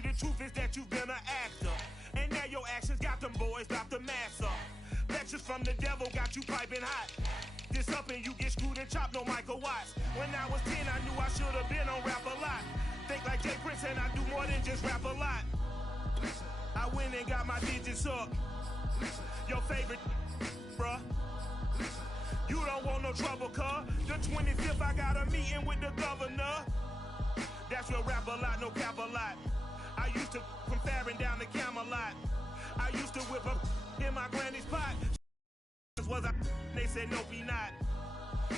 Baby, the truth is that you've been an actor. And now your actions got them boys dropped the mask up. Lectures from the devil got you piping hot. This up and you get screwed and chopped, no Michael Watts. When I was 10, I knew I should have been on Rap a Lot. Think like Jay Prince and I do more than just rap a lot. I went and got my digits up. Your favorite, bruh. You don't want no trouble, cuz. The 25th, I got a meeting with the governor. That's where Rap a Lot, no cap a lot. I used to from Farron down to Camelot. I used to whip up in my granny's pot. Was I? They said, nope, he not.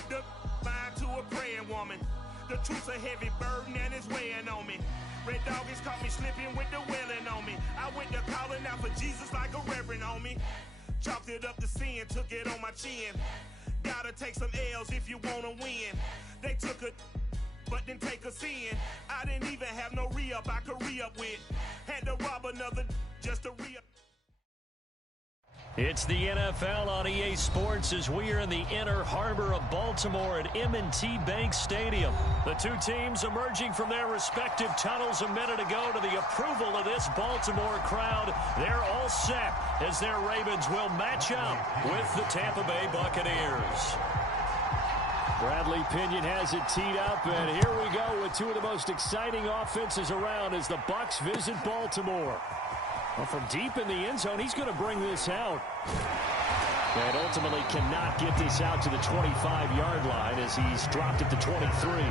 The line to a praying woman. The truth's a heavy burden and it's weighing on me. Red Dog has caught me slipping with the wailing on me. I went to calling out for Jesus like a reverend on me. Chopped it up to sin, took it on my chin. Gotta take some L's if you wanna win. They took a but didn't take a sin. I didn't even have no re-up I could re-up with. Had to rob another just to re-up. It's the NFL on EA Sports as we are in the inner harbor of Baltimore at M&T Bank Stadium. The two teams emerging from their respective tunnels a minute ago to the approval of this Baltimore crowd. They're all set as their Ravens will match up with the Tampa Bay Buccaneers. Bradley Pinion has it teed up, and here we go with two of the most exciting offenses around as the Bucs visit Baltimore. Well, from deep in the end zone, he's going to bring this out. And ultimately cannot get this out to the 25-yard line as he's dropped at the 23.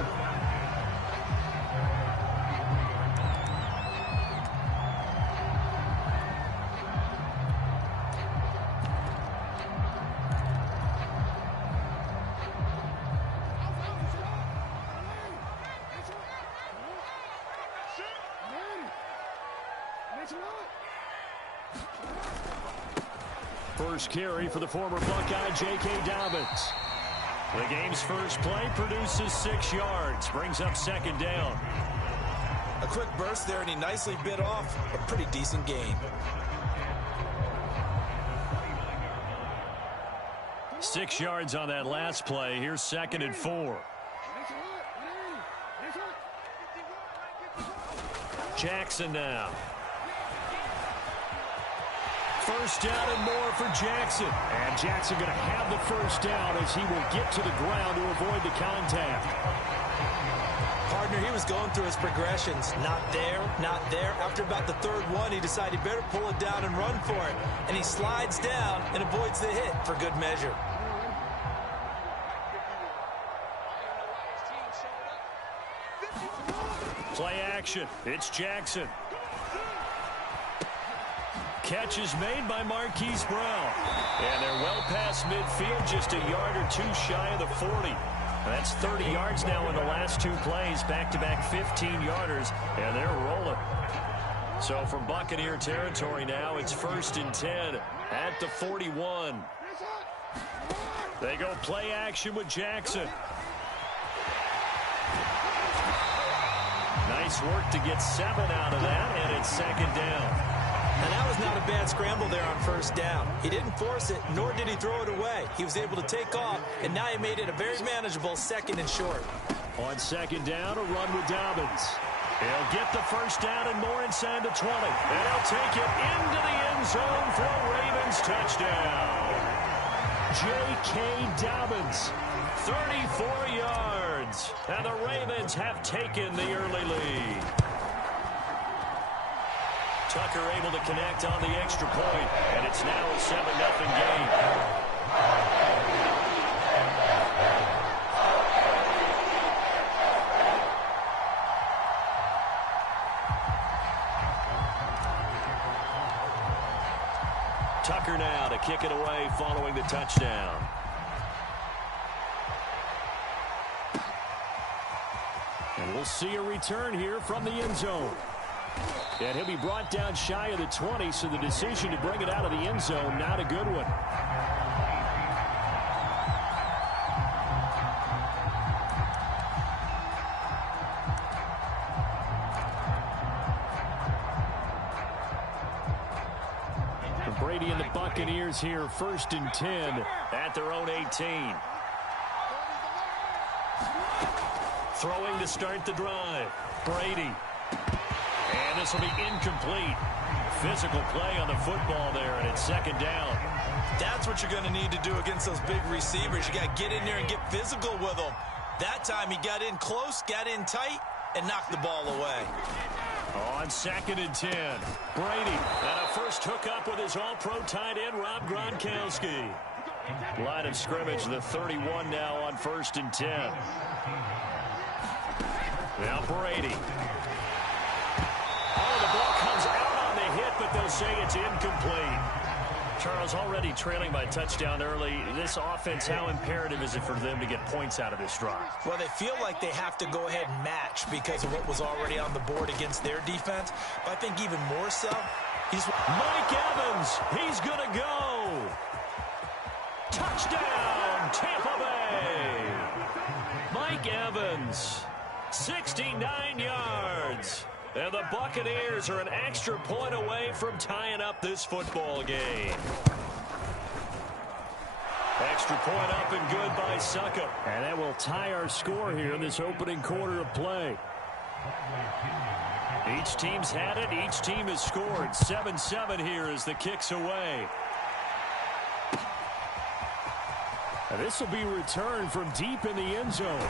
First carry for the former Buckeye, J.K. Dobbins. The game's first play produces 6 yards, brings up second down. A quick burst there, and he nicely bit off a pretty decent gain. 6 yards on that last play. Here's 2nd and 4. Jackson now. First down and more for Jackson. And Jackson going to have the first down as he will get to the ground to avoid the contact. Partner, he was going through his progressions. Not there, not there. After about the third one, he decided he better pull it down and run for it. And he slides down and avoids the hit for good measure. Play action. It's Jackson. Catch is made by Marquise Brown. And they're well past midfield, just a yard or two shy of the 40. That's 30 yards now in the last 2 plays, back-to-back 15-yarders, and they're rolling. So from Buccaneer territory now, it's 1st and 10 at the 41. They go play action with Jackson. Nice work to get 7 out of that, and it's 2nd down. And that was not a bad scramble there on first down. He didn't force it, nor did he throw it away. He was able to take off, and now he made it a very manageable 2nd and short. On 2nd down, a run with Dobbins. He'll get the first down and more inside the 20. And he'll take it into the end zone for a Ravens touchdown. J.K. Dobbins, 34 yards. And the Ravens have taken the early lead. Tucker able to connect on the extra point, and it's now a 7-0 game. Tucker now to kick it away following the touchdown. And we'll see a return here from the end zone. And he'll be brought down shy of the 20, so the decision to bring it out of the end zone, not a good one. Brady and the Buccaneers here, 1st and 10 at their own 18. Throwing to start the drive. Brady. And this will be incomplete. Physical play on the football there, and it's second down. That's what you're going to need to do against those big receivers. You got to get in there and get physical with them. That time he got in close, got in tight, and knocked the ball away. On 2nd and 10, Brady. And a first hookup with his all-pro tight end, Rob Gronkowski. Line of scrimmage, the 31 now on 1st and 10. Now Brady. Oh, the ball comes out on the hit, but they'll say it's incomplete. Charles, already trailing by touchdown early. This offense, how imperative is it for them to get points out of this drive? Well, they feel like they have to go ahead and match because of what was already on the board against their defense. But I think even more so, Mike Evans, he's going to go. Touchdown, Tampa Bay. Mike Evans, 69 yards. And the Buccaneers are an extra point away from tying up this football game. Extra point up and good by Succop. And that will tie our score here in this opening quarter of play. Each team's had it. Each team has scored. 7-7 here as the kick's away. And this will be returned from deep in the end zone.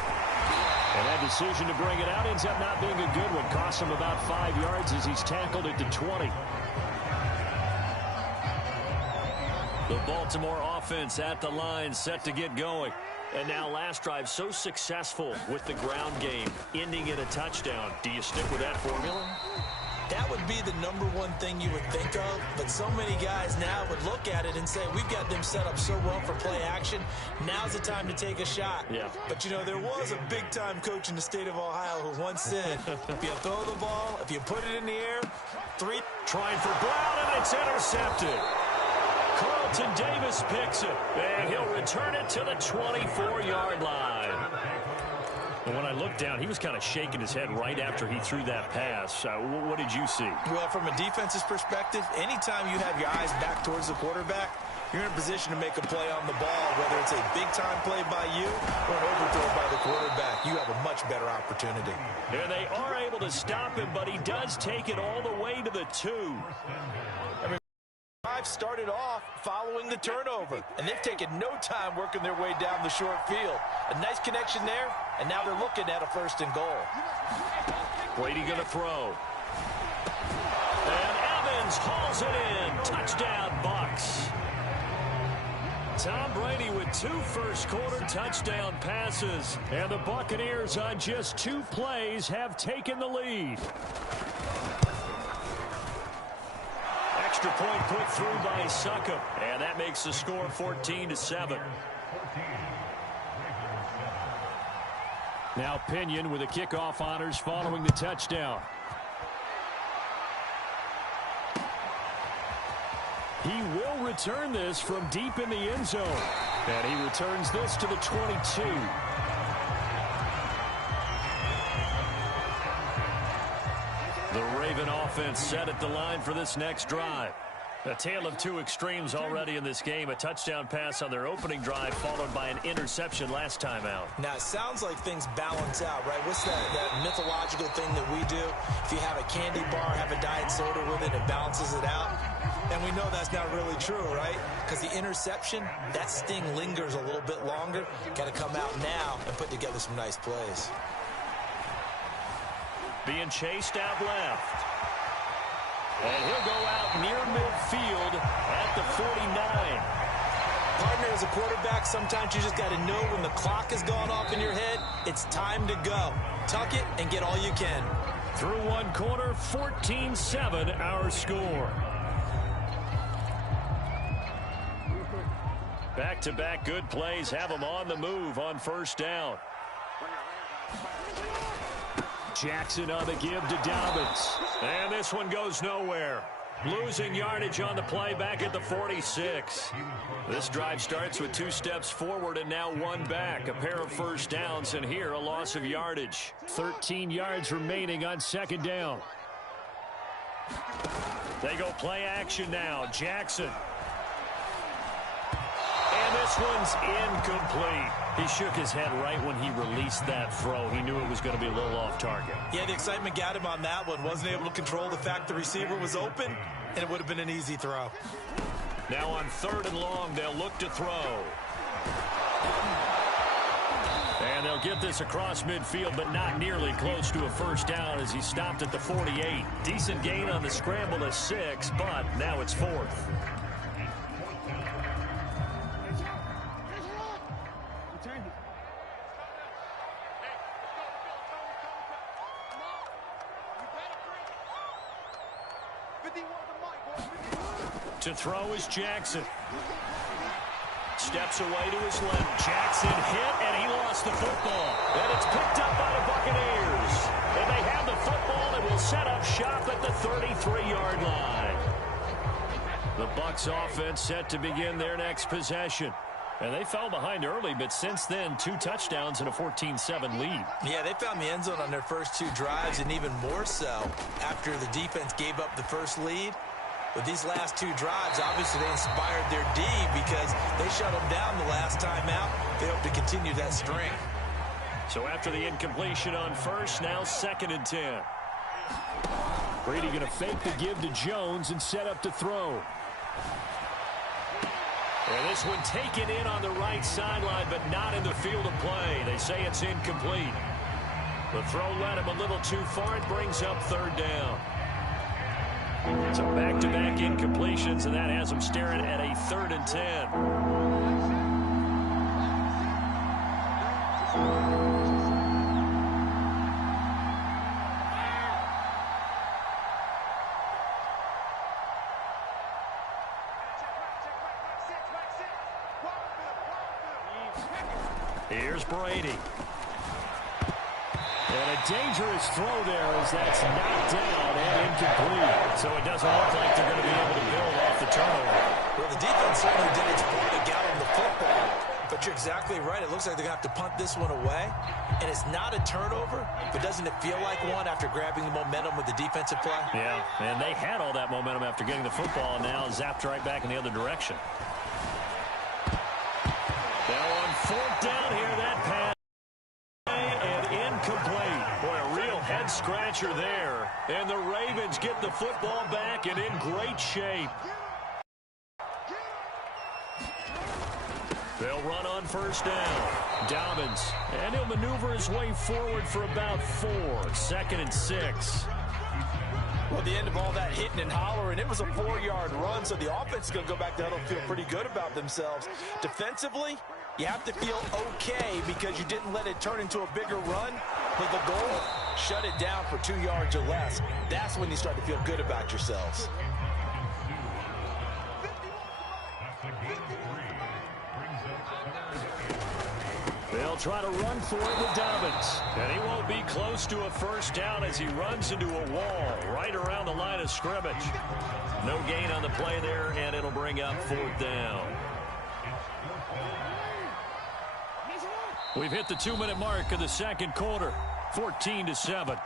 And that decision to bring it out ends up not being a good one. Costs him about 5 yards as he's tackled at the 20. The Baltimore offense at the line, set to get going. And now last drive so successful with the ground game, ending in a touchdown. Do you stick with that formula? That would be the number one thing you would think of, but so many guys now would look at it and say, we've got them set up so well for play action. Now's the time to take a shot. Yeah. But, you know, there was a big-time coach in the state of Ohio who once said, if you throw the ball, if you put it in the air, trying for Brown, and it's intercepted. Carlton Davis picks it, and he'll return it to the 24-yard line. And when I looked down, he was kind of shaking his head right after he threw that pass. What did you see? Well, from a defense's perspective, anytime you have your eyes back towards the quarterback, you're in a position to make a play on the ball, whether it's a big-time play by you or an overthrow by the quarterback. You have a much better opportunity. And they are able to stop him, but he does take it all the way to the 2. Started off following the turnover, and they've taken no time working their way down the short field. A nice connection there, and now they're looking at a 1st and goal. Brady going to throw. And Evans hauls it in. Touchdown, Bucks. Tom Brady with 2 first-quarter touchdown passes, and the Buccaneers on just 2 plays have taken the lead. Extra point put through by Succop, and that makes the score 14-7. Now Pinion with the kickoff honors following the touchdown. He will return this from deep in the end zone, and he returns this to the 22. The Raven offense set at the line for this next drive. A tale of 2 extremes already in this game. A touchdown pass on their opening drive, followed by an interception last time out. Now, it sounds like things balance out, right? What's that mythological thing that we do? If you have a candy bar, have a diet soda with it, it balances it out. And we know that's not really true, right? Because the interception, that sting lingers a little bit longer. Got to come out now and put together some nice plays. Being chased out left. And he'll go out near midfield at the 49. Partner, as a quarterback, sometimes you just got to know when the clock has gone off in your head, it's time to go. Tuck it and get all you can. Through 1 quarter, 14-7 our score. Back-to-back good plays have them on the move on 1st down. Jackson on the give to Dobbins. And this one goes nowhere. Losing yardage on the play back at the 46. This drive starts with 2 steps forward and now 1 back. A pair of 1st downs, and here a loss of yardage. 13 yards remaining on 2nd down. They go play action now. Jackson. And this this one's incomplete. He shook his head right when he released that throw. He knew it was going to be a little off target. Yeah, the excitement got him on that one. Wasn't able to control the fact the receiver was open, and it would have been an easy throw. Now on 3rd and long, they'll look to throw. And they'll get this across midfield, but not nearly close to a first down as he stopped at the 48. Decent gain on the scramble to 6, but now it's 4th. To throw is Jackson. Steps away to his left. Jackson hit, and he lost the football. And it's picked up by the Buccaneers. And they have the football and will set up shop at the 33-yard line. The Bucs offense set to begin their next possession. And they fell behind early, but since then, 2 touchdowns and a 14-7 lead. Yeah, they found the end zone on their first 2 drives, and even more so after the defense gave up the first lead. But these last 2 drives, obviously they inspired their D because they shut them down the last time out. They hope to continue that string. So after the incompletion on first, now 2nd and 10. Brady going to fake the give to Jones and set up to throw. And this one taken in on the right sideline, but not in the field of play. They say it's incomplete. The throw led him a little too far. It brings up 3rd down. So back-to-back incompletions, and that has them staring at a 3rd and 10. Here's Brady. And a dangerous throw there as that's knocked down and incomplete. So it doesn't look like they're going to be able to build off the turnover. Well, the defense certainly did its part to get him the football. But you're exactly right. It looks like they're going to have to punt this one away. And it's not a turnover, but doesn't it feel like one after grabbing the momentum with the defensive play? Yeah, and they had all that momentum after getting the football, and now zapped right back in the other direction. Now on 4th down here, that pass. Scratcher there, and the Ravens get the football back and in great shape. They'll run on 1st down. Dobbins, and he'll maneuver his way forward for about 4. 2nd and 6. Well, at the end of all that hitting and hollering, it was a 4-yard run, so the offense is going to go back to huddle and feel pretty good about themselves. Defensively, you have to feel okay because you didn't let it turn into a bigger run. But the goal, shut it down for 2 yards or less. That's when you start to feel good about yourselves. They'll try to run for it with Dobbins. And he won't be close to a first down as he runs into a wall right around the line of scrimmage. No gain on the play there, and it'll bring up 4th down. We've hit the 2-minute mark of the 2nd quarter. 14-7.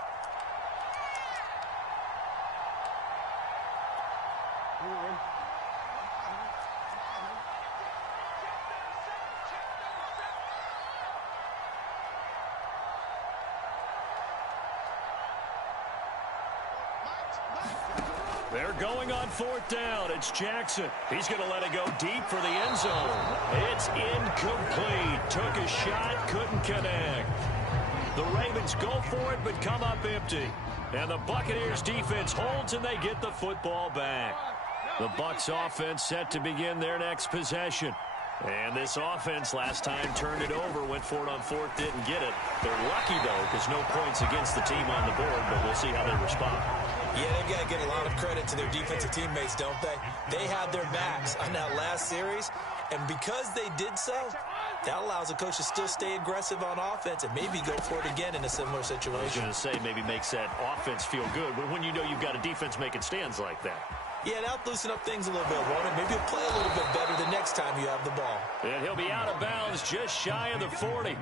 They're going on 4th down. It's Jackson. He's going to let it go deep for the end zone. It's incomplete. Took a shot, couldn't connect. The Ravens go for it, but come up empty. And the Buccaneers defense holds, and they get the football back. The Bucs offense set to begin their next possession. And this offense last time turned it over, went for it on 4th, didn't get it. They're lucky, though, because no points against the team on the board, but we'll see how they respond. Yeah, they've got to give a lot of credit to their defensive teammates, don't they? They had their backs on that last series, and because they did so, that allows the coach to still stay aggressive on offense and maybe go for it again in a similar situation. I was going to say maybe makes that offense feel good, but when you know you've got a defense making stands like that. Yeah, that'll loosen up things a little bit, won't it? Maybe you'll play a little bit better the next time you have the ball. And he'll be out of bounds just shy of the 40.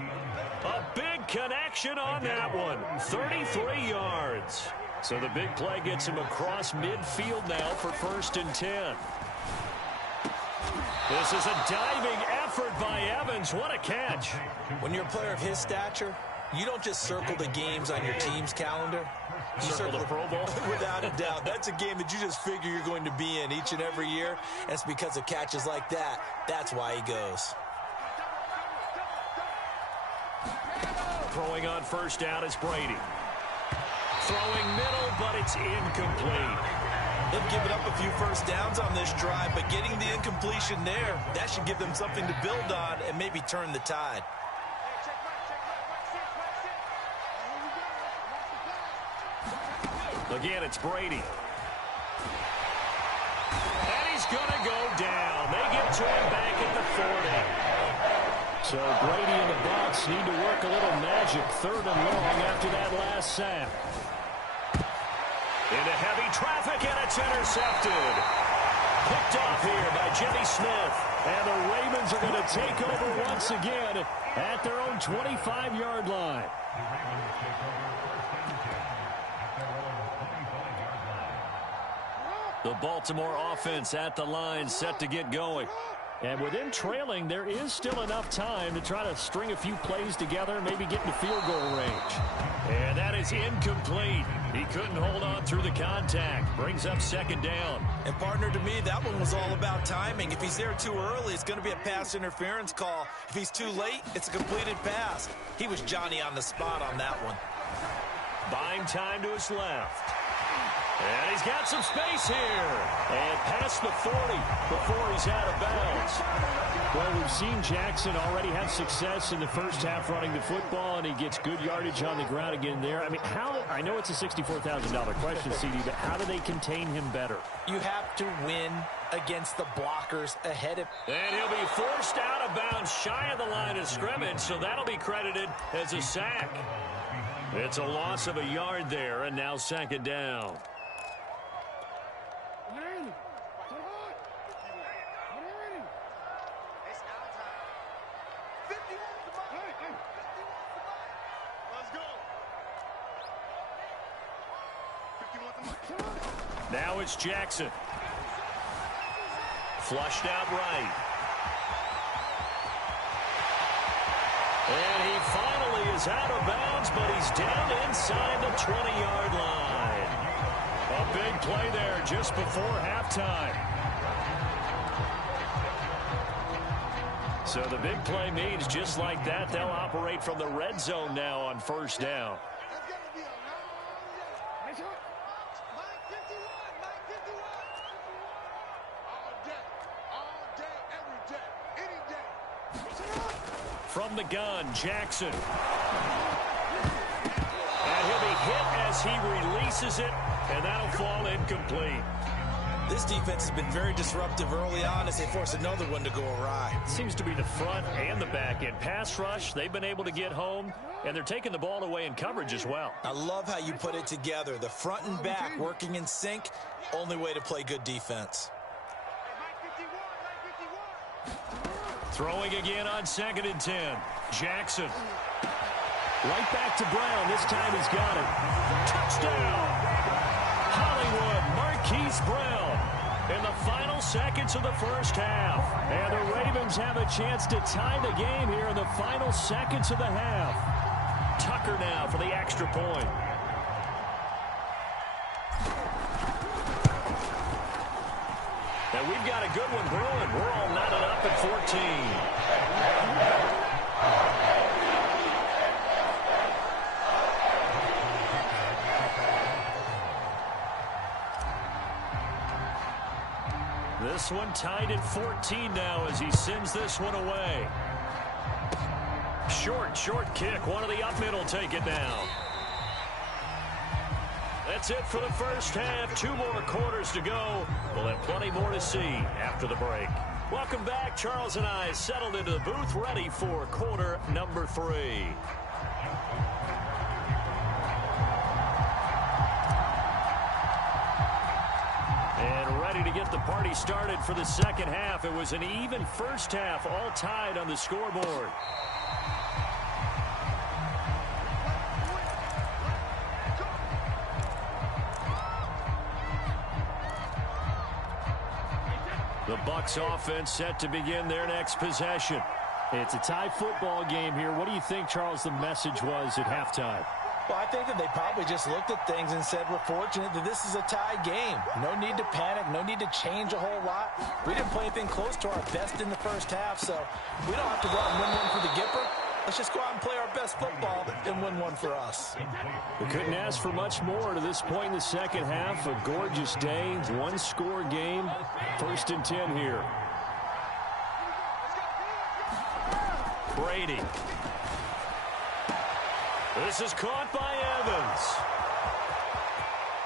A big connection on that one. 33 yards. So the big play gets him across midfield now for 1st and 10. This is a diving effort by Evans. What a catch. When you're a player of his stature, you don't just circle the games on your team's calendar. You circle the Pro Bowl? Without a doubt. That's a game that you just figure you're going to be in each and every year. And it's because of catches like that. That's why he goes. Throwing on first down is Brady. Throwing middle, but it's incomplete. They've given up a few first downs on this drive, but getting the incompletion there, that should give them something to build on and maybe turn the tide. Again, it's Brady. And he's going to go down. They get to him back at the 40. So Brady and the Bucs need to work a little magic. 3rd and long after that last sack. Into heavy traffic, and it's intercepted. Picked off here by Jimmy Smith. And the Ravens are going to take over once again at their own 25-yard line. The Baltimore offense at the line, set to get going. And with them trailing, there is still enough time to try to string a few plays together, maybe get into field goal range. And that is incomplete. He couldn't hold on through the contact. Brings up 2nd down. And partner, to me, that one was all about timing. If he's there too early, it's going to be a pass interference call. If he's too late, it's a completed pass. He was Johnny on the spot on that one. Buying time to his left. And he's got some space here. And past the 40 before he's out of bounds. Well, we've seen Jackson already have success in the first half running the football, and he gets good yardage on the ground again there. I mean, I know it's a $64,000 question, CD, but how do they contain him better? You have to win against the blockers ahead of... And he'll be forced out of bounds shy of the line of scrimmage, so that'll be credited as a sack. It's a loss of a yard there, and now 2nd down. Now it's Jackson. Flushed out right. And he finally is out of bounds, but he's down inside the 20-yard line. A big play there just before halftime. So the big play means just like that, they'll operate from the red zone now on 1st down. From the gun, Jackson. And he'll be hit as he releases it, and that'll fall incomplete. This defense has been very disruptive early on as they force another one to go awry. Seems to be the front and the back end. Pass rush, they've been able to get home, and they're taking the ball away in coverage as well. I love how you put it together. The front and back working in sync, only way to play good defense. Throwing again on 2nd and 10. Jackson. Right back to Brown. This time he's got it. Touchdown! Hollywood Marquise Brown in the final seconds of the first half. And the Ravens have a chance to tie the game here in the final seconds of the half. Tucker now for the extra point. And we've got a good one brewing. We're all knotted up at 14. This one tied at 14 now as he sends this one away. Short kick. One of the up middle take it now. That's it for the first half. 2 more quarters to go. We'll have plenty more to see after the break. Welcome back. Charles and I settled into the booth, ready for quarter number 3. And ready to get the party started for the second half. It was an even first half, all tied on the scoreboard. The Bucs offense set to begin their next possession. It's a tie football game here. What do you think, Charles, the message was at halftime? Well, I think that they probably just looked at things and said, we're fortunate that this is a tie game. No need to panic. No need to change a whole lot. We didn't play anything close to our best in the first half, so we don't have to go out and win one for the Gipper. Let's just go out and play our best football and win one for us. We couldn't ask for much more to this point in the second half. A gorgeous day, one-score game. 1st and 10 here. Brady. This is caught by Evans.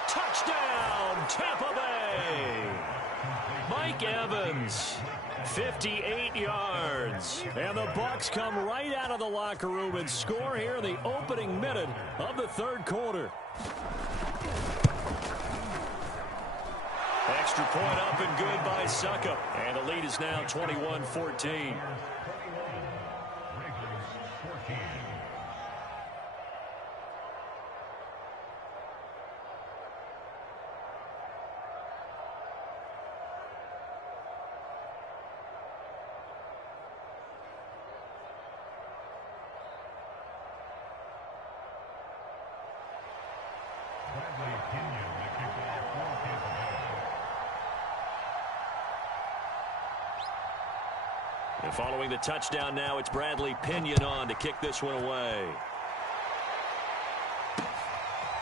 Touchdown, Tampa Bay. Mike Evans, 58 yards. And the Bucs come right out of the locker room and score here in the opening minute of the third quarter. Extra point up and good by Suckup. And the lead is now 21-14. And following the touchdown now, it's Bradley Pinion on to kick this one away.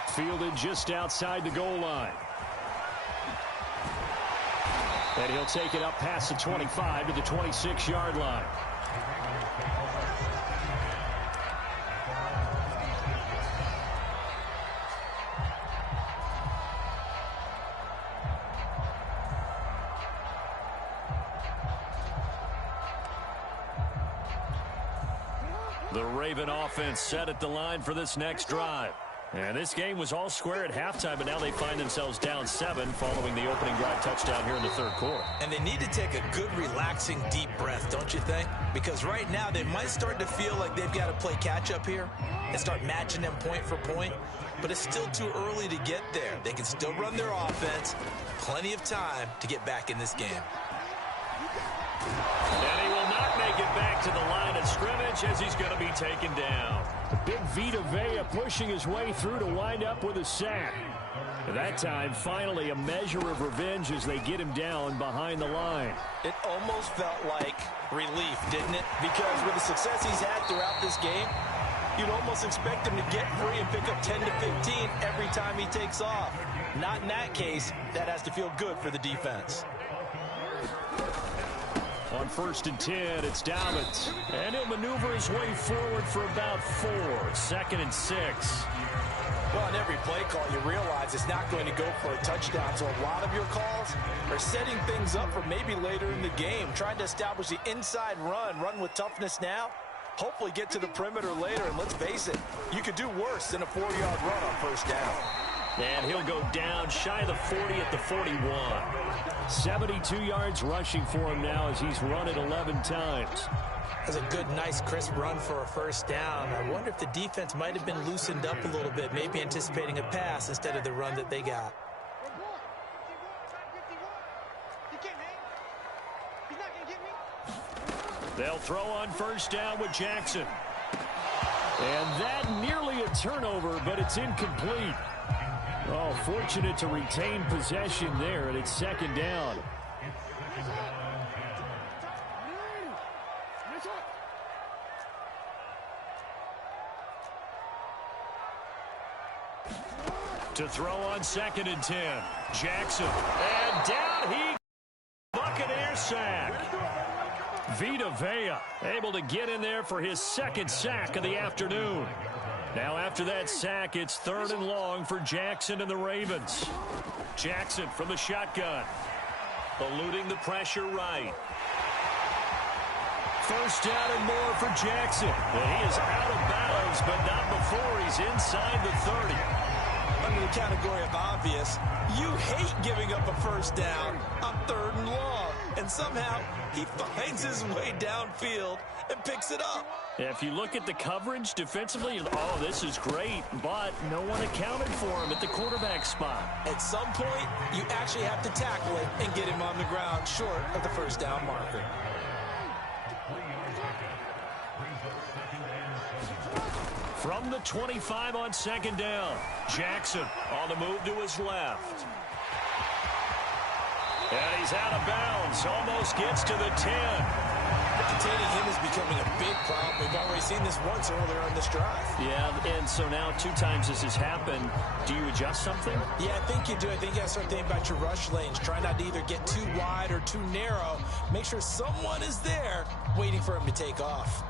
Fielded just outside the goal line. And he'll take it up past the 25 to the 26-yard line. The Raven offense set at the line for this next drive. And this game was all square at halftime, but now they find themselves down 7 following the opening drive touchdown here in the third quarter. And they need to take a good, relaxing, deep breath, don't you think? Because right now they might start to feel like they've got to play catch-up here and start matching them point for point. But it's still too early to get there. They can still run their offense. Plenty of time to get back in this game. And he will not make it back to the line of scrimmage as he's going to be taken down. Big Vita Vea pushing his way through to wind up with a sack. At that time, finally a measure of revenge as they get him down behind the line. It almost felt like relief, didn't it? Because with the success he's had throughout this game, you'd almost expect him to get free and pick up 10 to 15 every time he takes off. Not in that case. That has to feel good for the defense. On 1st and 10, it's Dobbins. And he'll maneuver his way forward for about 4. 2nd and 6. Well, on every play call, you realize it's not going to go for a touchdown. So a lot of your calls are setting things up for maybe later in the game. Trying to establish the inside run with toughness now. Hopefully get to the perimeter later. And let's face it, you could do worse than a 4-yard run on 1st down. And he'll go down shy of the 40 at the 41. 72 yards rushing for him now as he's run it 11 times. That's a good, nice, crisp run for a 1st down. I wonder if the defense might have been loosened up a little bit, maybe anticipating a pass instead of the run that they got. They'll throw on 1st down with Jackson. And that nearly a turnover, but it's incomplete. Oh, fortunate to retain possession there, and it's 2nd down. To throw on 2nd and 10. Jackson. And down he Buccaneer sack. Vita Vea able to get in there for his 2nd sack of the afternoon. Now after that sack, it's 3rd and long for Jackson and the Ravens. Jackson from the shotgun. Eluding the pressure right. 1st down and more for Jackson. And he is out of bounds, but not before he's inside the 30. Under the category of obvious, you hate giving up a 1st down on 3rd and long. and somehow he finds his way downfield and picks it up. Yeah, if you look at the coverage defensively, oh, this is great, but no one accounted for him at the quarterback spot. At some point, you actually have to tackle it and get him on the ground short of the first down marker. From the 25 on second down, Jackson on the move to his left. And he's out of bounds, almost gets to the 10. Containing him is becoming a big problem. We've already seen this once earlier on this drive. Yeah, and so now 2 times this has happened. Do you adjust something? Yeah, I think you do. I think you got to start thinking about your rush lanes. Try not to either get too wide or too narrow. Make sure someone is there waiting for him to take off.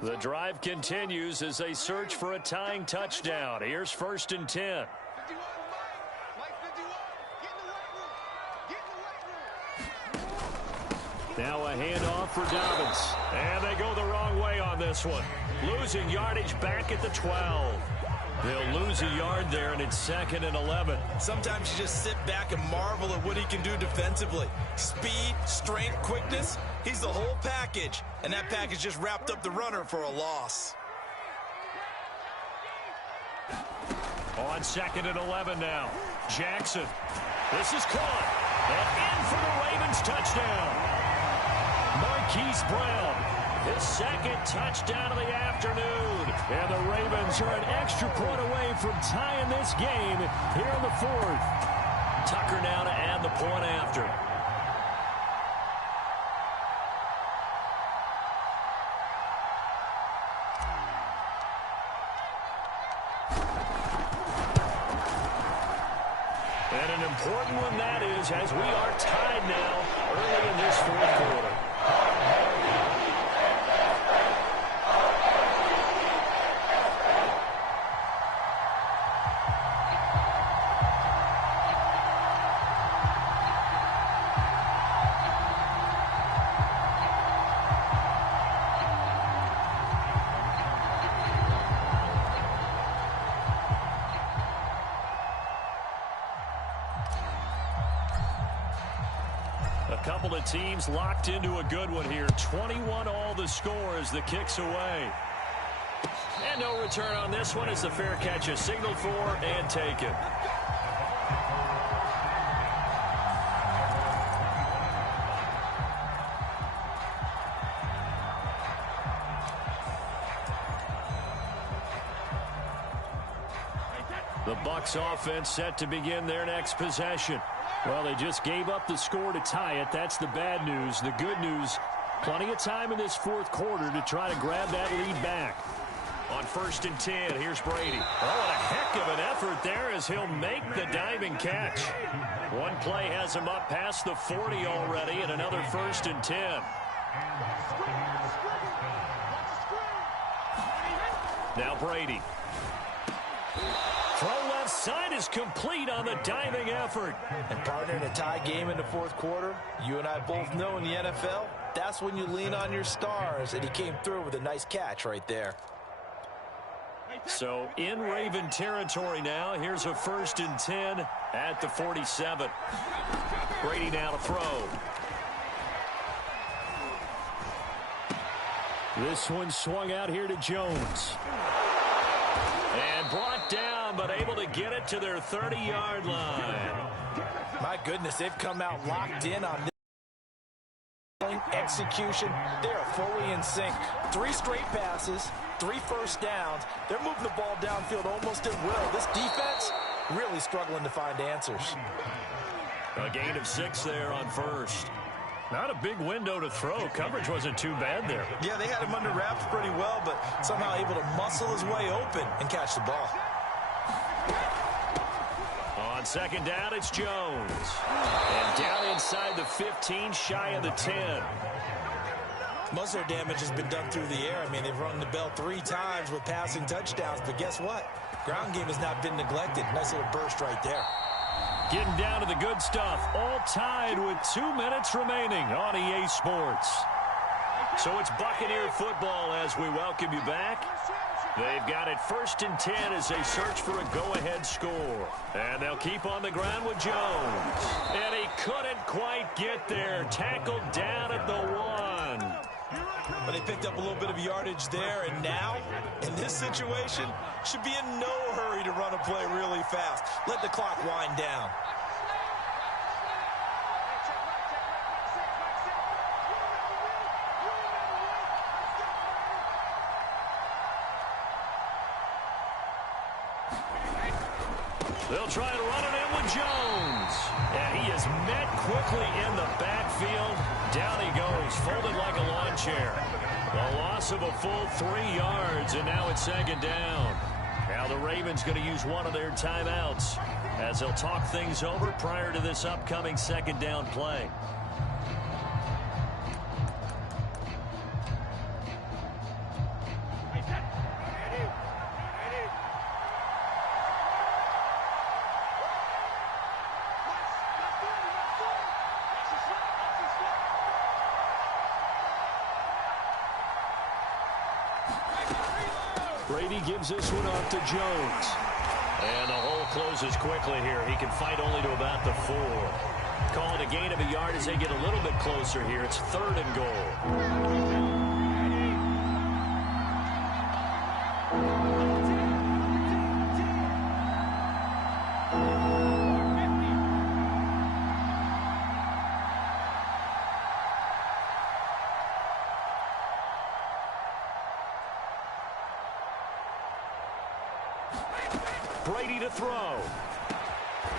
The drive continues as they search for a tying touchdown. Here's 1st and 10. Now a handoff for Dobbins. And they go the wrong way on this one. Losing yardage back at the 12. They'll lose a yard there, and it's 2nd and 11. Sometimes you just sit back and marvel at what he can do defensively. Speed, strength, quickness. He's the whole package, and that package just wrapped up the runner for a loss. On 2nd and 11 now. Jackson. This is caught. And in for the Ravens touchdown. Marquise Brown. His 2nd touchdown of the afternoon. And the Ravens are an extra point away from tying this game here in the 4th. Tucker now to add the point after. And an important one that is, as we are tied now early in this 4th quarter. Couple of teams locked into a good one here. 21 all the score as the kick's away. And no return on this one as the fair catch is signaled for and taken. The Bucs offense set to begin their next possession. Well, they just gave up the score to tie it. That's the bad news. The good news, plenty of time in this 4th quarter to try to grab that lead back. On 1st and 10, here's Brady. Oh, what a heck of an effort there as he'll make the diving catch. One play has him up past the 40 already, and another 1st and 10. Now Brady. Throw left side is complete on the diving effort. And partner, in a tie game in the 4th quarter, you and I both know in the NFL, that's when you lean on your stars, and he came through with a nice catch right there. So in Raven territory now, here's a 1st and 10 at the 47. Brady now to throw. This one swung out here to Jones. And brought down, but able to get it to their 30-yard line. My goodness, they've come out locked in on this execution. They are fully in sync. 3 straight passes, 3 first downs. They're moving the ball downfield almost at will. This defense really struggling to find answers. A gain of 6 there on 1st. Not a big window to throw. Coverage wasn't too bad there. Yeah, they had him under wraps pretty well, but somehow able to muscle his way open and catch the ball. On 2nd down, it's Jones. And down inside the 15, shy of the 10. Most of their damage has been done through the air. I mean, they've rung the bell 3 times with passing touchdowns, but guess what? Ground game has not been neglected. Nice little burst right there. Getting down to the good stuff. All tied with 2 minutes remaining on EA Sports. So it's Buccaneer football as we welcome you back. They've got it 1st and 10 as they search for a go-ahead score. And they'll keep on the ground with Jones. And he couldn't quite get there. Tackled down at the 1. But they picked up a little bit of yardage there, and now, in this situation, should be in no hurry to run a play really fast. Let the clock wind down. They'll try to run it in with Jones. And he is met quickly in the backfield. Down he goes, folded like a lawn chair. A loss of a full 3 yards, and now it's 2nd down. Now the Ravens going to use one of their timeouts as they'll talk things over prior to this upcoming 2nd down play. Brady gives this one off to Jones. And the hole closes quickly here. He can fight only to about the 4. Call it a gain of a yard as they get a little bit closer here. It's 3rd and goal. Brady to throw.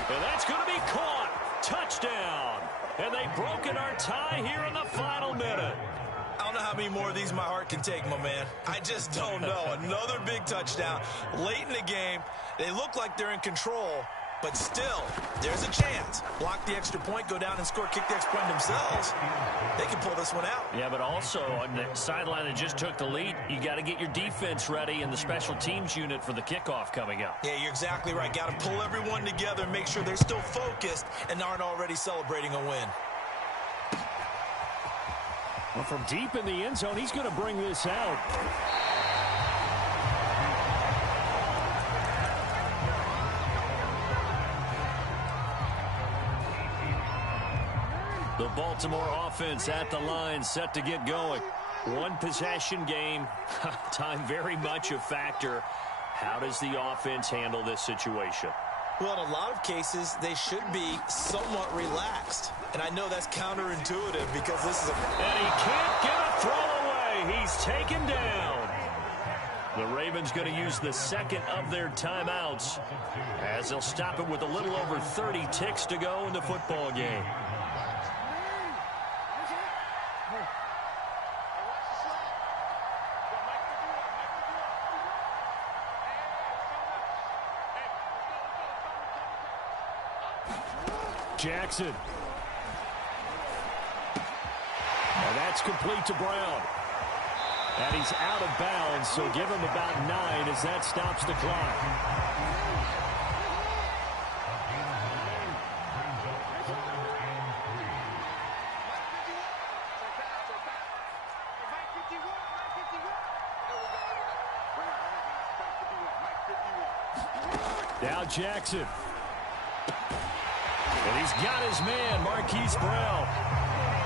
And that's going to be caught. Touchdown. And they've broken our tie here in the final minute. I don't know how many more of these my heart can take, my man. I just don't know. Another big touchdown late in the game. They look like they're in control, but still, there's a chance. Block the extra point, go down and score, kick the extra point themselves. They can pull this one out. Yeah, but also on the sideline that just took the lead, you got to get your defense ready and the special teams unit for the kickoff coming up. Yeah, you're exactly right. Got to pull everyone together and make sure they're still focused and aren't already celebrating a win. Well, from deep in the end zone, he's going to bring this out. The Baltimore offense at the line, set to get going. One possession game, time very much a factor. How does the offense handle this situation? Well, in a lot of cases, they should be somewhat relaxed. And I know that's counterintuitive because this is a... And he can't get a throw away. He's taken down. The Ravens going to use the 2nd of their timeouts as they'll stop it with a little over 30 ticks to go in the football game. Jackson. And that's complete to Brown. And he's out of bounds, so give him about 9 as that stops the clock. Now Jackson. And he's got his man, Marquise Brown.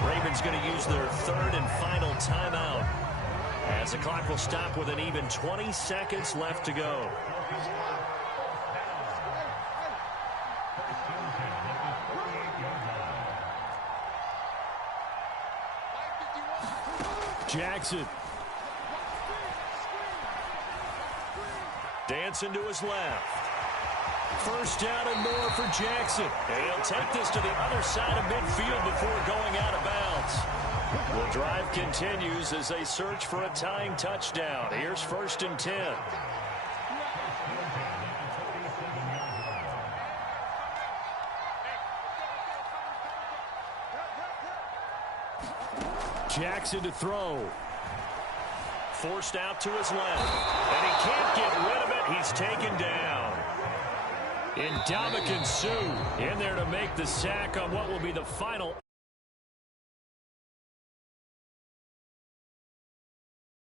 Ravens going to use their 3rd and final timeout as the clock will stop with an even 20 seconds left to go. Jackson. Dancing to his left. 1st down and more for Jackson. And he'll take this to the other side of midfield before going out of bounds. The drive continues as they search for a tying touchdown. Here's 1st and 10. Jackson to throw. Forced out to his left. And he can't get rid of it. He's taken down. Ndamukong Suh in there to make the sack on what will be the final